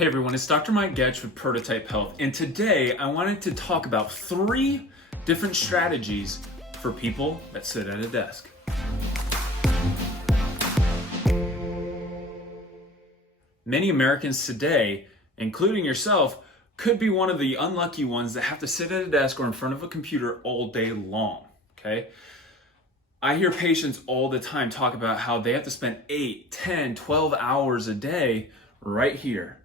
Hey everyone, it's Dr. Mike Getch with Prototype Health, and today I wanted to talk about 3 different strategies for people that sit at a desk. Many Americans today, including yourself, could be one of the unlucky ones that have to sit at a desk or in front of a computer all day long, okay? I hear patients all the time talk about how they have to spend 8, 10, 12 hours a day right here.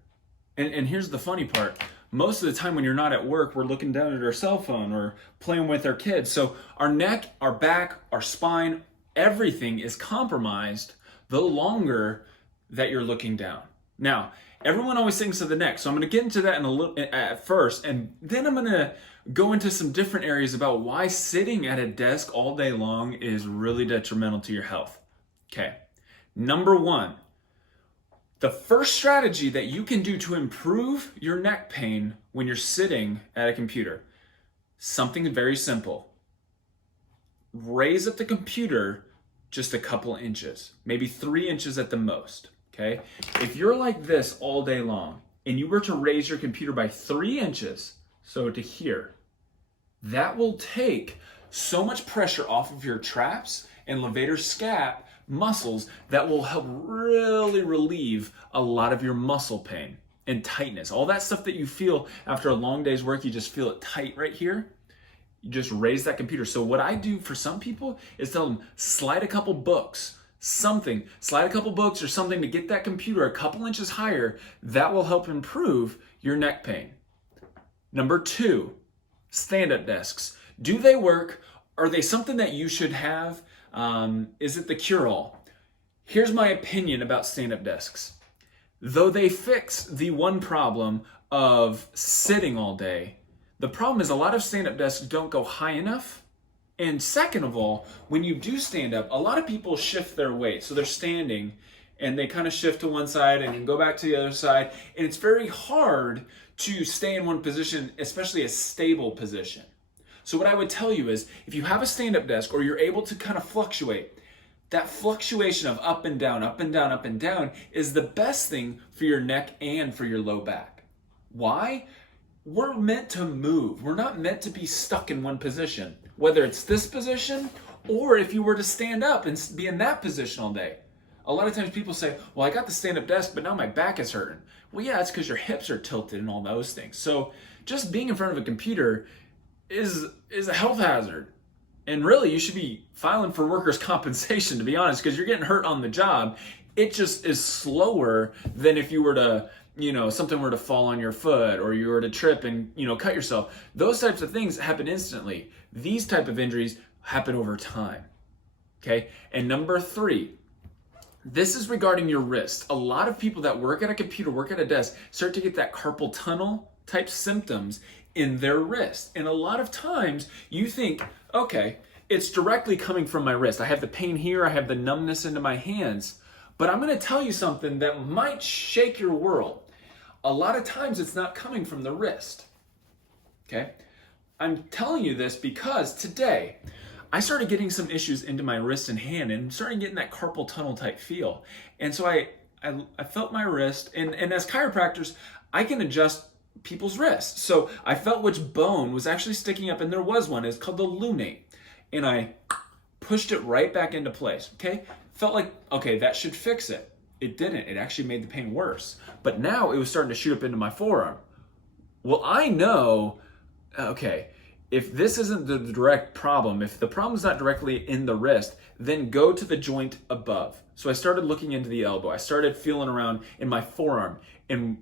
And here's the funny part. Most of the time when you're not at work, we're looking down at our cell phone or playing with our kids. So our neck, our back, our spine, everything is compromised the longer that you're looking down. Now, everyone always thinks of the neck, so I'm going to get into that in a little at first, and then I'm going to go into some different areas about why sitting at a desk all day long is really detrimental to your health. Okay, number 1. The first strategy that you can do to improve your neck pain when you're sitting at a computer, something very simple. Raise up the computer just a couple inches, maybe 3 inches at the most, okay? If you're like this all day long and you were to raise your computer by 3 inches, so to here, that will take so much pressure off of your traps and levator scap muscles that will help really relieve a lot of your muscle pain and tightness. All that stuff that you feel after a long day's work, you just feel it tight right here. You just raise that computer. So what I do for some people is tell them, slide a couple books, slide a couple books or something to get that computer a couple inches higher. That will help improve your neck pain. Number 2, stand-up desks. Do they work? Are they something that you should have? Is it the cure-all? Here's my opinion about stand-up desks. Though they fix the one problem of sitting all day, the problem is a lot of stand-up desks don't go high enough. And second of all, when you do stand up, a lot of people shift their weight. So they're standing and they kind of shift to one side and then go back to the other side. And it's very hard to stay in one position, especially a stable position. So what I would tell you is, if you have a stand-up desk or you're able to kind of fluctuate, that fluctuation of up and down, up and down, up and down is the best thing for your neck and for your low back. Why? We're meant to move. We're not meant to be stuck in one position, whether it's this position or if you were to stand up and be in that position all day. A lot of times people say, well, I got the stand-up desk, but now my back is hurting. Well, yeah, it's because your hips are tilted and all those things. So just being in front of a computer is a health hazard. And really, you should be filing for workers' compensation, to be honest, because you're getting hurt on the job. It just is slower than if you were to, something were to fall on your foot or you were to trip and, cut yourself. Those types of things happen instantly. These type of injuries happen over time. Okay? And number 3, this is regarding your wrist. A lot of people that work at a computer, work at a desk, start to get that carpal tunnel type symptoms in their wrist. And a lot of times you think, okay, it's directly coming from my wrist. I have the pain here, I have the numbness into my hands. But I'm going to tell you something that might shake your world. A lot of times it's not coming from the wrist. Okay? I'm telling you this because today I started getting some issues into my wrist and hand and started getting that carpal tunnel type feel. And so I felt my wrist, and as chiropractors, I can adjust people's wrists. So I felt which bone was actually sticking up, and there was one. It's called the lunate. And I pushed it right back into place, okay? Felt like, okay, that should fix it. It didn't. It actually made the pain worse. But now it was starting to shoot up into my forearm. Well, I know, okay, if this isn't the direct problem, if the problem's not directly in the wrist, then go to the joint above. So I started looking into the elbow. I started feeling around in my forearm. And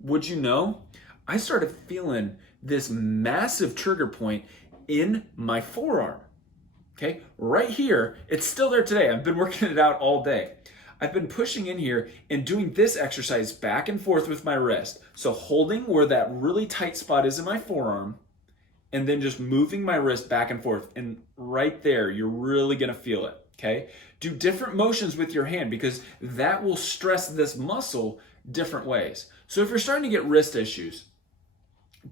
would you know, I started feeling this massive trigger point in my forearm, okay? Right here, it's still there today. I've been working it out all day. I've been pushing in here and doing this exercise back and forth with my wrist. So holding where that really tight spot is in my forearm, and then just moving my wrist back and forth. And right there, you're really gonna feel it, okay? Do different motions with your hand because that will stress this muscle different ways. So if you're starting to get wrist issues,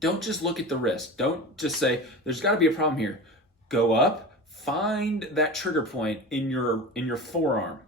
don't just look at the wrist. Don't just say, there's gotta be a problem here. Go up, find that trigger point in your forearm,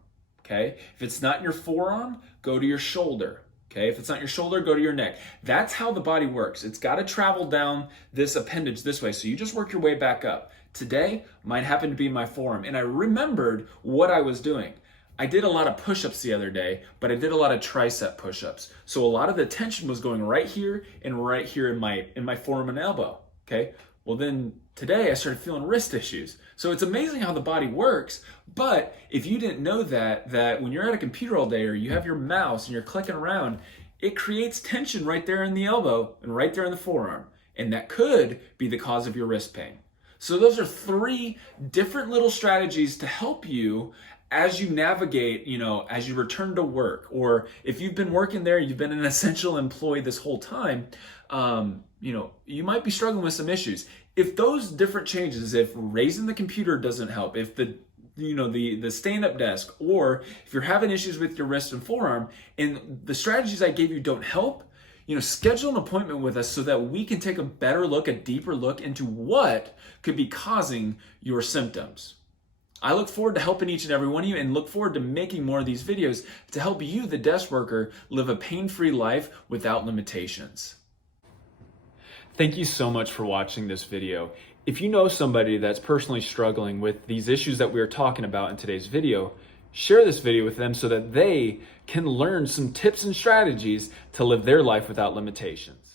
okay? If it's not in your forearm, go to your shoulder. Okay, if it's not your shoulder, go to your neck. That's how the body works. It's got to travel down this appendage this way. So you just work your way back up. Today, mine happened to be my forearm, and I remembered what I was doing. I did a lot of push-ups the other day, but I did a lot of tricep push-ups. So a lot of the tension was going right here and right here in my forearm and elbow. Okay. Well, then today I started feeling wrist issues. So it's amazing how the body works. But if you didn't know that when you're at a computer all day or you have your mouse and you're clicking around, it creates tension right there in the elbow and right there in the forearm. And that could be the cause of your wrist pain. So those are 3 different little strategies to help you as you navigate, as you return to work, or if you've been working there, you've been an essential employee this whole time, you might be struggling with some issues. If those different changes, if raising the computer doesn't help, if the stand-up desk, or if you're having issues with your wrist and forearm, and the strategies I gave you don't help, schedule an appointment with us so that we can take a better look, a deeper look into what could be causing your symptoms. I look forward to helping each and every one of you and look forward to making more of these videos to help you, the desk worker, live a pain-free life without limitations. Thank you so much for watching this video. If you know somebody that's personally struggling with these issues that we are talking about in today's video, share this video with them so that they can learn some tips and strategies to live their life without limitations.